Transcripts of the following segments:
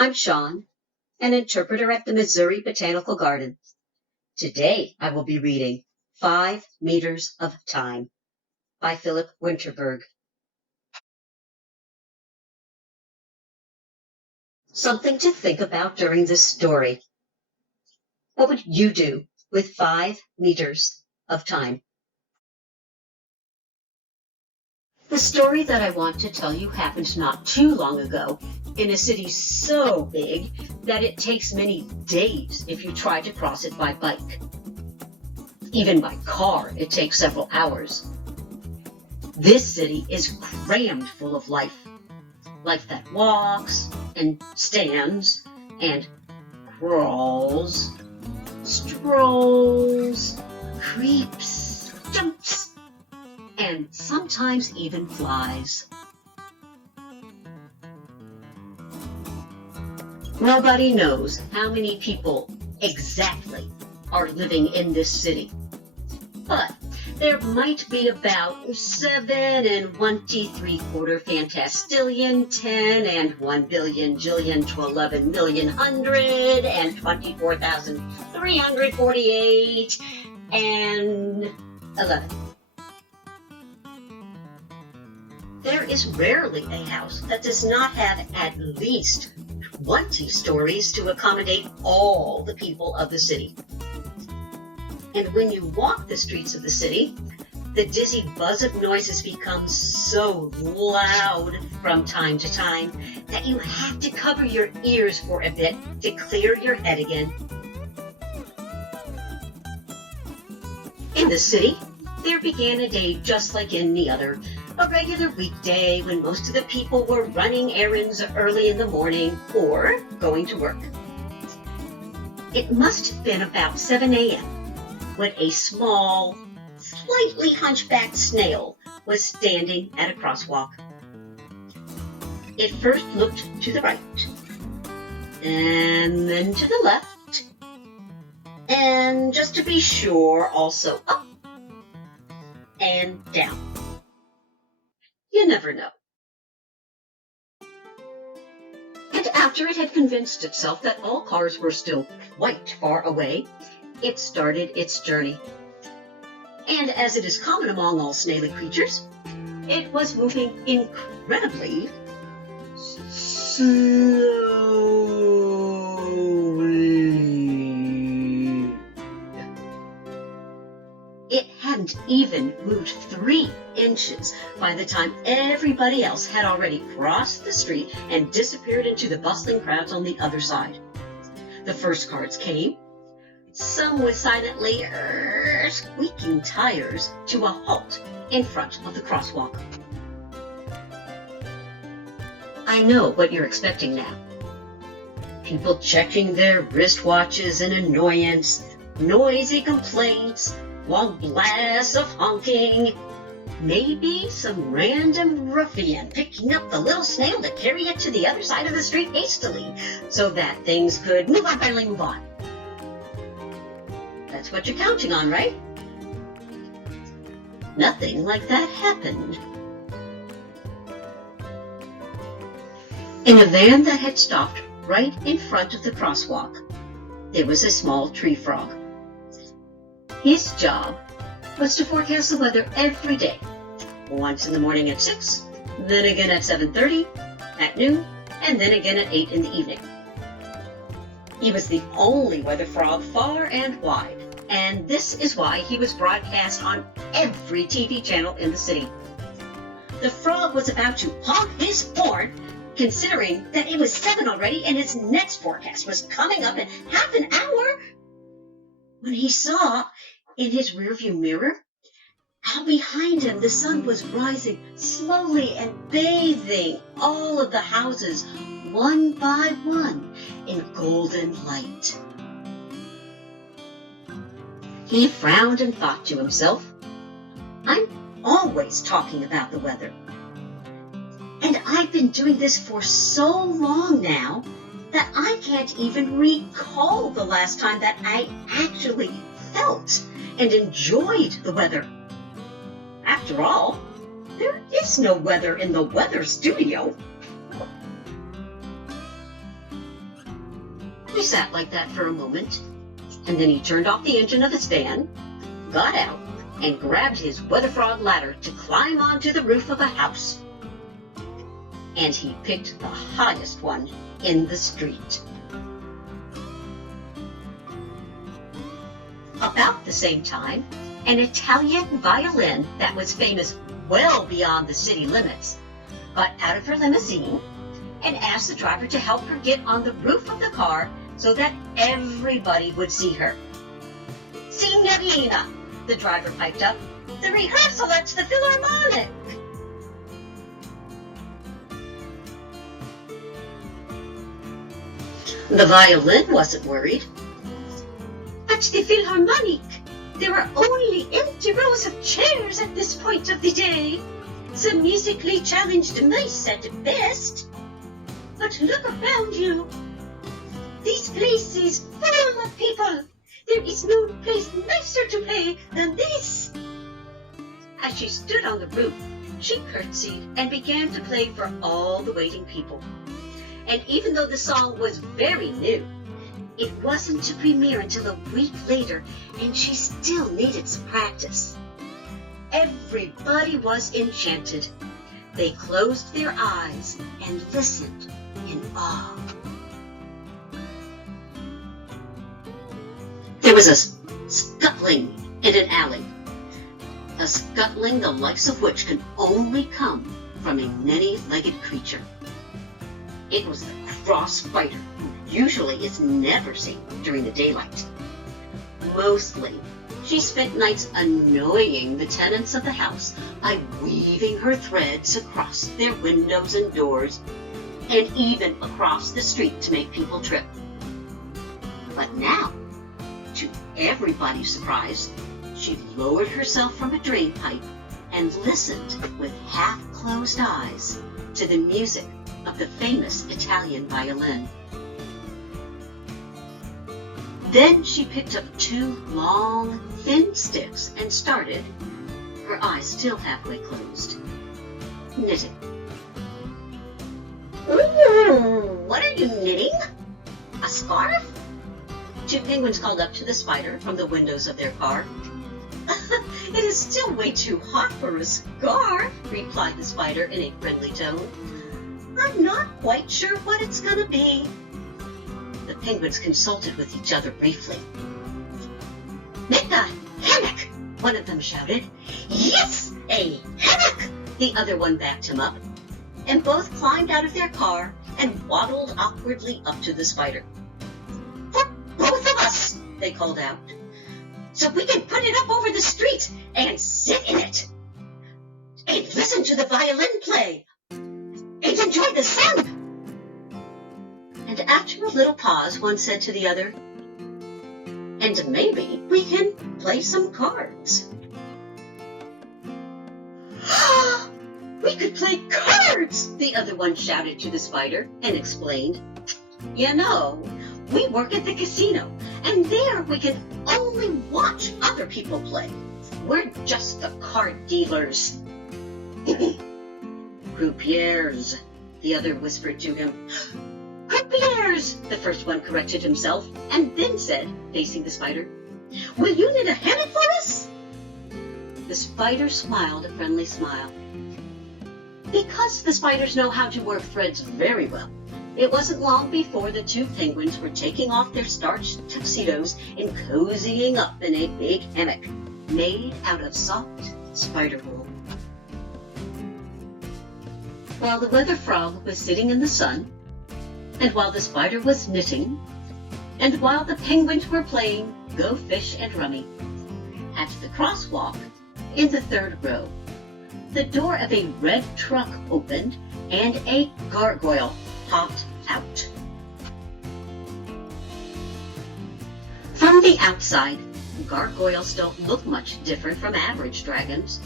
I'm Sean, an interpreter at the Missouri Botanical Garden. Today I will be reading 5 Meters of Time by Philip Winterberg. Something to think about during this story. What would you do with 5 meters of time? The story that I want to tell you happened not too long ago in a city so big that it takes many days if you try to cross it by bike. Even by car, it takes several hours. This city is crammed full of life. Life that walks and stands and crawls, strolls, creeps, jumps, and sometimes even flies. Nobody knows how many people exactly are living in this city, but there might be about 7 and 1/3 fantastillion, 10 and 1 billion jillion to 11 million hundred and 24,348 and 11. There is rarely a house that does not have at least 20 stories to accommodate all the people of the city. And when you walk the streets of the city, the dizzy buzz of noises becomes so loud from time to time that you have to cover your ears for a bit to clear your head again. In the city, there began a day just like any other, a regular weekday when most of the people were running errands early in the morning or going to work. It must have been about 7 a.m. when a small, slightly hunchbacked snail was standing at a crosswalk. It first looked to the right, and then to the left, and just to be sure, also up and down. You never know. And after it had convinced itself that all cars were still quite far away, it started its journey. And as it is common among all snaily creatures, it was moving incredibly slowly. It hadn't even moved 3 inches by the time everybody else had already crossed the street and disappeared into the bustling crowds on the other side. The first cars came, some with silently squeaking tires, to a halt in front of the crosswalk. I know what you're expecting now. People checking their wristwatches in annoyance, noisy complaints, long blasts of honking, maybe some random ruffian picking up the little snail to carry it to the other side of the street hastily so that things could move on. That's what you're counting on, right? Nothing like that happened. In a van that had stopped right in front of the crosswalk, there was a small tree frog. His job was to forecast the weather every day, once in the morning at 6, then again at 7:30, at noon, and then again at 8 in the evening. He was the only weather frog far and wide, and this is why he was broadcast on every TV channel in the city. The frog was about to honk his horn, considering that it was 7 already and his next forecast was coming up in half an hour, when he saw in his rearview mirror how behind him the sun was rising slowly and bathing all of the houses one by one in golden light. He frowned and thought to himself, I'm always talking about the weather. And I've been doing this for so long now that I can't even recall the last time that I actually felt and enjoyed the weather. After all, there is no weather in the weather studio. He sat like that for a moment, and then he turned off the engine of his van, got out, and grabbed his Weather Frog ladder to climb onto the roof of a house. And he picked the highest one in the street. About the same time, an Italian violin that was famous well beyond the city limits got out of her limousine and asked the driver to help her get on the roof of the car so that everybody would see her. "Signorina," the driver piped up, "the rehearsal at the Philharmonic." The violin wasn't worried. "At the Philharmonic, there are only empty rows of chairs at this point of the day. The musically challenged mice at best. But look around you. This place is full of people. There is no place nicer to play than this." As she stood on the roof, she curtsied and began to play for all the waiting people. And even though the song was very new, it wasn't to premiere until a week later, and she still needed some practice. Everybody was enchanted. They closed their eyes and listened in awe. There was a scuttling in an alley, a scuttling the likes of which can only come from a many-legged creature. It was the cross spider, who usually is never seen during the daylight. Mostly, she spent nights annoying the tenants of the house by weaving her threads across their windows and doors, and even across the street to make people trip. But now, to everybody's surprise, she lowered herself from a drain pipe and listened with half-closed eyes to the music of the famous Italian violin. Then she picked up 2 long, thin sticks and started, her eyes still halfway closed, knitting. "Ooh, what are you knitting? A scarf?" 2 penguins called up to the spider from the windows of their car. "It is still way too hot for a scarf," replied the spider in a friendly tone. "I'm not quite sure what it's gonna be." The penguins consulted with each other briefly. "Make a hammock," one of them shouted. "Yes, a hammock," the other one backed him up, and both climbed out of their car and waddled awkwardly up to the spider. "For both of us," they called out, "so we can put it up over the street and sit in it, and listen to the violin play, and enjoy the sun." And after a little pause, one said to the other, "And maybe we can play some cards." "We could play cards!" the other one shouted to the spider and explained. "You know, we work at the casino, and there we can only watch other people play. We're just the card dealers." "Croupiers," the other whispered to him. "Croupiers," the first one corrected himself, and then said, facing the spider, "Will you knit a hammock for us?" The spider smiled a friendly smile. Because the spiders know how to work threads very well, it wasn't long before the 2 penguins were taking off their starched tuxedos and cozying up in a big hammock made out of soft spider wool. While the Weather Frog was sitting in the sun, and while the spider was knitting, and while the penguins were playing Go Fish and Rummy, at the crosswalk in the 3rd row, the door of a red truck opened and a gargoyle popped out. From the outside, gargoyles don't look much different from average dragons,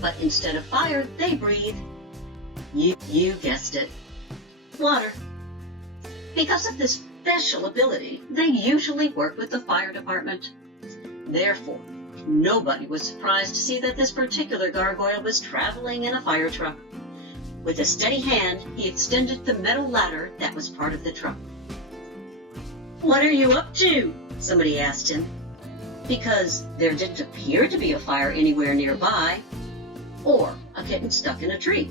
but instead of fire, they breathe. You guessed it, water. Because of this special ability, they usually work with the fire department. Therefore, nobody was surprised to see that this particular gargoyle was traveling in a fire truck. With a steady hand, he extended the metal ladder that was part of the truck. "What are you up to?" somebody asked him, because there didn't appear to be a fire anywhere nearby, or a kitten stuck in a tree.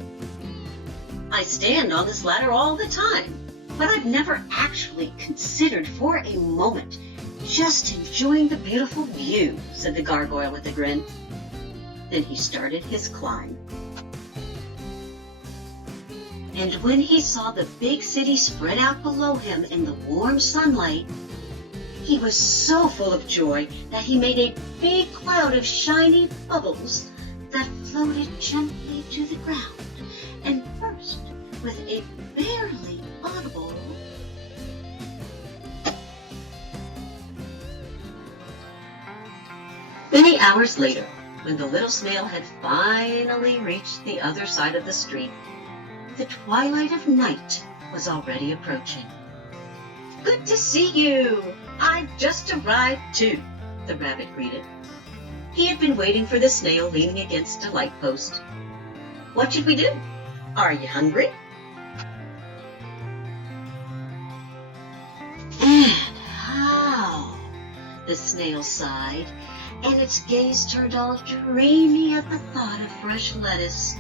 "I stand on this ladder all the time, but I've never actually considered for a moment just enjoying the beautiful view," said the gargoyle with a grin. Then he started his climb. And when he saw the big city spread out below him in the warm sunlight, he was so full of joy that he made a big cloud of shiny bubbles that floated gently to the ground and burst with a barely audible Many hours later, when the little snail had finally reached the other side of the street, the twilight of night was already approaching. "Good to see you! I've just arrived too," the rabbit greeted. He had been waiting for the snail leaning against a light post. "What should we do? Are you hungry?" "And how?" the snail sighed, and its gaze turned all dreamy at the thought of fresh lettuce.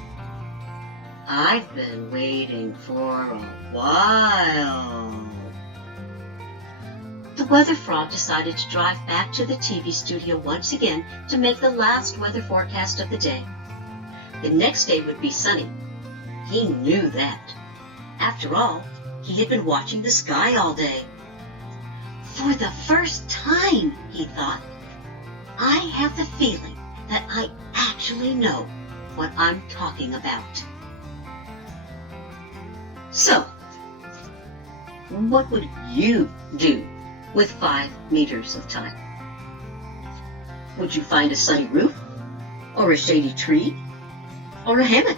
"I've been waiting for a while." The weather frog decided to drive back to the TV studio once again to make the last weather forecast of the day. The next day would be sunny. He knew that. After all, he had been watching the sky all day. "For the first time," he thought, "I have the feeling that I actually know what I'm talking about." So, what would you do with 5 meters of time? Would you find a sunny roof, or a shady tree, or a hammock?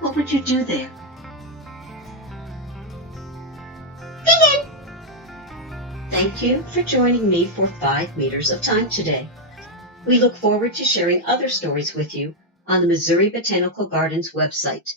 What would you do there? Begin! Thank you for joining me for 5 meters of time today. We look forward to sharing other stories with you on the Missouri Botanical Gardens website.